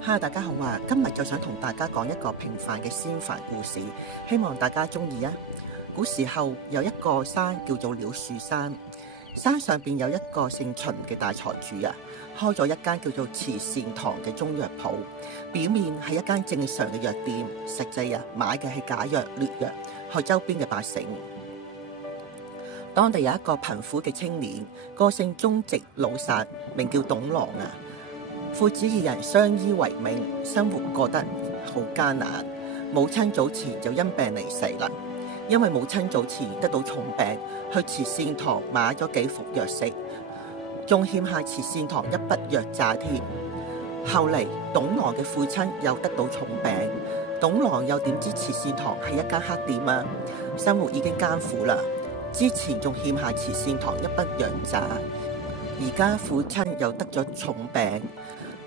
哈，大家好啊！今日就想同大家講一個平凡嘅仙凡故事，希望大家中意啊！古時候有一個山叫做鳥樹山，山上邊有一個姓秦嘅大財主啊，開咗一間叫做慈善堂嘅中藥鋪，表面係一間正常嘅藥店，實際買嘅係假藥劣藥，害周邊嘅百姓。當地有一個貧苦嘅青年，個性忠直老實，名叫董郎啊。父子二人相依為命，生活過得好艱難。母親早前就因病離世啦，因為母親早前得到重病，去慈善堂買咗幾服藥食，仲欠下慈善堂一筆藥債添。後嚟董郎嘅父親又得到重病，董郎又點知慈善堂係一間黑店啊？生活已經艱苦啦，之前仲欠下慈善堂一筆藥債，而家父親又得咗重病。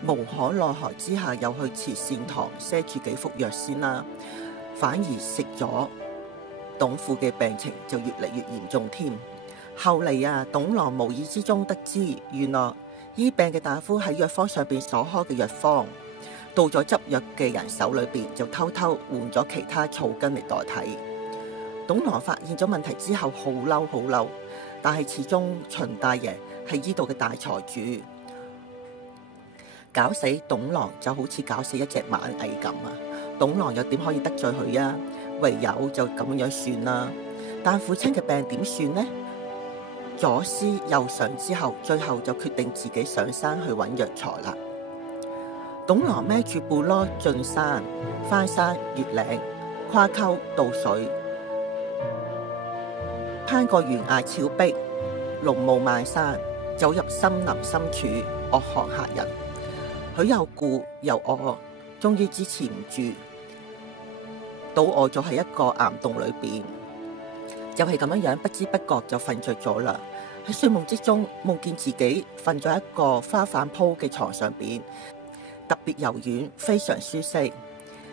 無可奈何之下，又去慈善堂賒住幾服藥先啦，反而食咗，董父嘅病情就越嚟越嚴重添。後嚟董郎無意之中得知，原來醫病嘅大夫喺藥方上邊所開嘅藥方，到咗執藥嘅人手裏邊就偷偷換咗其他草根嚟代替。董郎發現咗問題之後，好嬲，但係始終秦大爺係呢度嘅大財主。搞死董郎就好似搞死一隻螞蟻咁啊！董郎又點可以得罪佢啊？唯有就咁樣算啦。但父親嘅病點算呢？左思右想之後，最後就決定自己上山去揾藥材啦。董郎孭住布籮進山，翻山越嶺，跨溝渡水，攀過懸崖峭壁，龍霧漫山，走入森林深處，惡寒嚇人。佢又攰又餓，終於支持唔住，倒卧咗喺一個岩洞裏邊。就係咁樣，不知不覺就瞓着咗啦。喺睡夢之中，夢見自己瞓咗一個花瓣鋪嘅床上邊，特別柔軟，非常舒適。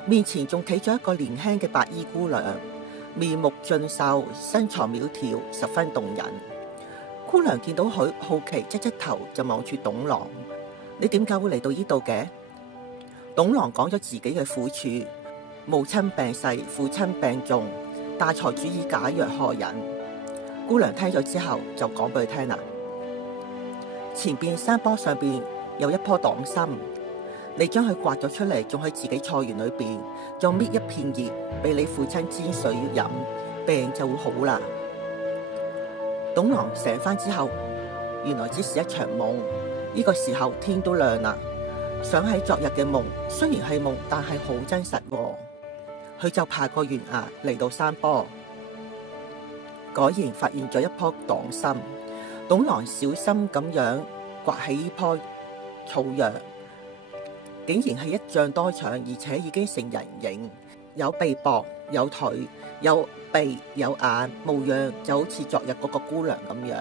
面前仲企咗一個年輕嘅白衣姑娘，面目俊秀，身材苗條，十分動人。姑娘見到佢，好奇側頭就望住董郎。你點解會嚟到呢度嘅？董郎講咗自己嘅苦處，母親病逝，父親病重，大財主以假藥害人。姑娘聽咗之後就講俾佢聽啦，前邊山坡上邊有一棵黨參，你將佢刮咗出嚟，種喺自己菜園裏邊，再搣一片葉俾你父親煎水飲，病就會好啦。董郎醒翻之後，原來只是一場夢。呢個時候天都亮啦，想起昨日嘅夢，雖然係夢，但係好真實喎。佢就爬過懸崖嚟到山坡，果然發現咗一棵黨參。董郎小心咁樣刮起呢棵草藥，竟然係一丈多長，而且已經成人形，有臂膊，有腿，有鼻，有眼，模樣就好似昨日嗰個姑娘咁樣。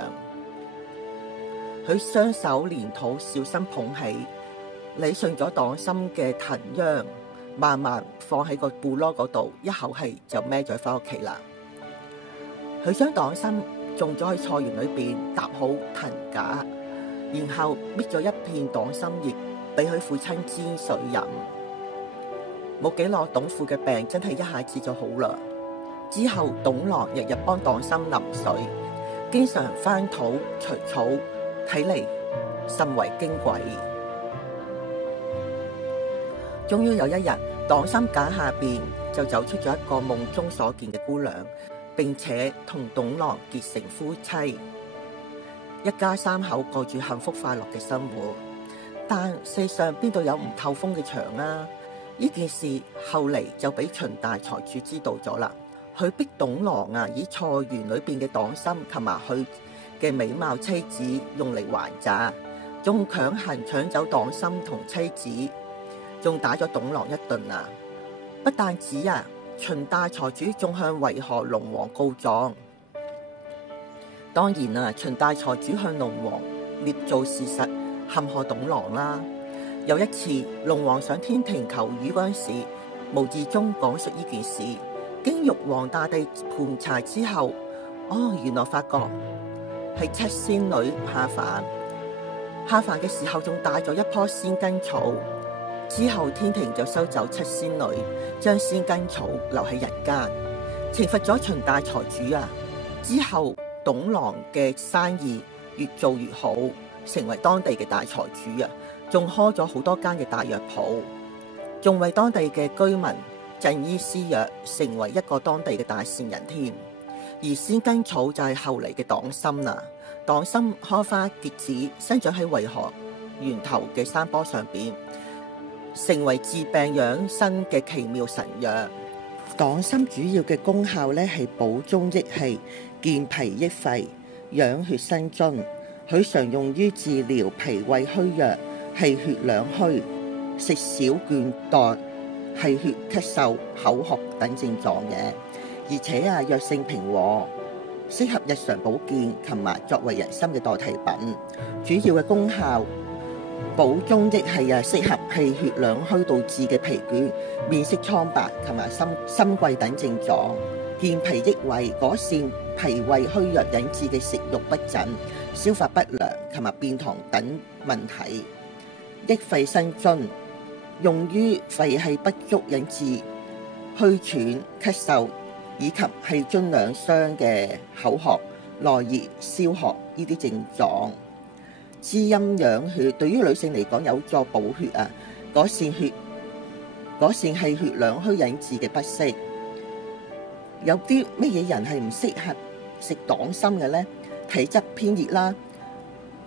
佢雙手連肚，小心捧起，理順咗黨參嘅藤秧，慢慢放喺個布籮嗰度，一口氣就孭咗翻屋企啦。佢將黨參種咗喺菜園裏邊，搭好藤架，然後搣咗一片黨參葉俾佢父親煎水飲。冇幾耐，董父嘅病真係一下子就好啦。之後，董郎日日幫黨參淋水，經常翻土除草。睇嚟甚為矜貴。終於有一日，黨參架下邊就走出咗一個夢中所見嘅姑娘，並且同董郎結成夫妻，一家三口過住幸福快樂嘅生活。但世上邊度有唔透風嘅牆啊？呢件事後嚟就俾秦大財主知道咗啦。佢逼董郎以菜園裏邊嘅黨參同埋佢嘅美貌妻子用嚟還債，仲強行搶走黨參同妻子，仲打咗董郎一頓啊！不但止秦大財主仲向維河龍王告狀。當然秦大財主向龍王捏造事實，陷害董郎啦。有一次，龍王上天庭求雨嗰陣時，無意中講述呢件事，經玉皇大帝盤查之後，原來發覺係七仙女下凡嘅時候，仲帶咗一棵仙根草。之後天庭就收走七仙女，將仙根草留喺人間，懲罰咗秦大財主啊。之後董郎嘅生意越做越好，成為當地嘅大財主啊，仲開咗好多間嘅大藥鋪，仲為當地嘅居民贈醫施藥，成為一個當地嘅大善人添。而仙根草就係後嚟嘅黨參啦，黨參開花結籽，生長喺渭河源頭嘅山坡上邊，成為治病養生嘅奇妙神藥。黨參主要嘅功效咧係補中益氣、健脾益肺、養血生津。佢常用於治療脾胃虛弱、氣血兩虛、食少倦怠、氣血咳嗽、口渴等症狀嘅。而且藥性平和，適合日常保健同埋作為人參嘅代替品。主要嘅功效補中益氣適合氣血兩虛導致嘅疲倦、面色蒼白同埋心悸等症狀。健脾益胃，改善脾胃虛弱引致嘅食慾不振、消化不良同埋便溏等問題。益肺生津，用於肺氣不足引致虛喘、咳嗽以及氣津兩傷嘅口渴、內熱、燒渴呢啲症狀。滋陰養血，對於女性嚟講有助補血啊，改善氣血兩虛引致嘅不適。有啲乜嘢人係唔適合食黨參嘅呢？體質偏熱啦，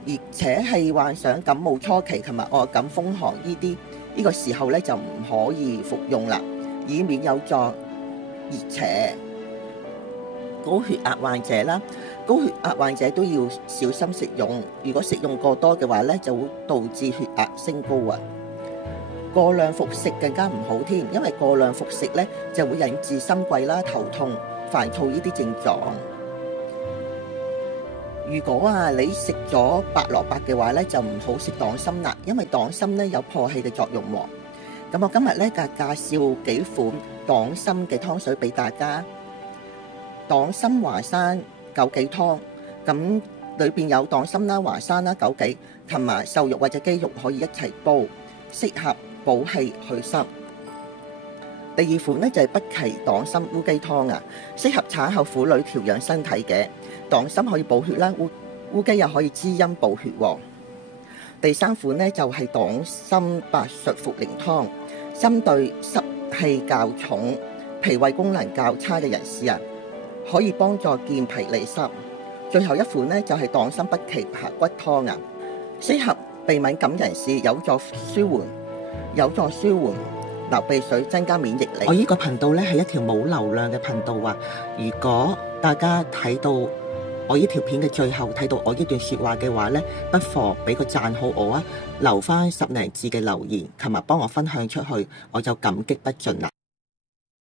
而且係患上感冒初期同埋外感風寒呢個時候咧就唔可以服用啦，以免有助熱邪。高血壓患者啦，高血壓患者都要小心食用，如果食用過多嘅話咧，就會導致血壓升高啊。過量服食更加唔好添，因為過量服食咧就會引致心悸啦、頭痛、煩躁呢啲症狀。如果你食咗白蘿蔔嘅話咧，就唔好食黨參啦，因為黨參咧有破氣嘅作用喎。咁我今日咧就介紹幾款黨參嘅湯水俾大家。黨參淮山枸杞湯，咁裏邊有黨參啦、淮山啦、枸杞同埋瘦肉或者雞肉可以一齊煲，適合補氣去濕。第二款咧就係北芪黨參烏雞湯啊，適合產後婦女調養身體嘅。黨參可以補血啦，烏雞又可以滋陰補血喎。第三款咧就係黨參白術茯苓湯，針對濕氣較重、脾胃功能較差嘅人士啊，可以幫助健脾利濕。最後一款咧就係黨參北芪排骨湯啊，適合鼻敏感人士，有助舒緩流鼻水，增加免疫力。我呢個頻道咧係一條冇流量嘅頻道啊，如果大家睇到我呢條片嘅最後，睇到我呢段說話嘅話咧，不妨俾個讚好我啊，留翻10零字嘅留言，同埋幫我分享出去，我就感激不盡啦。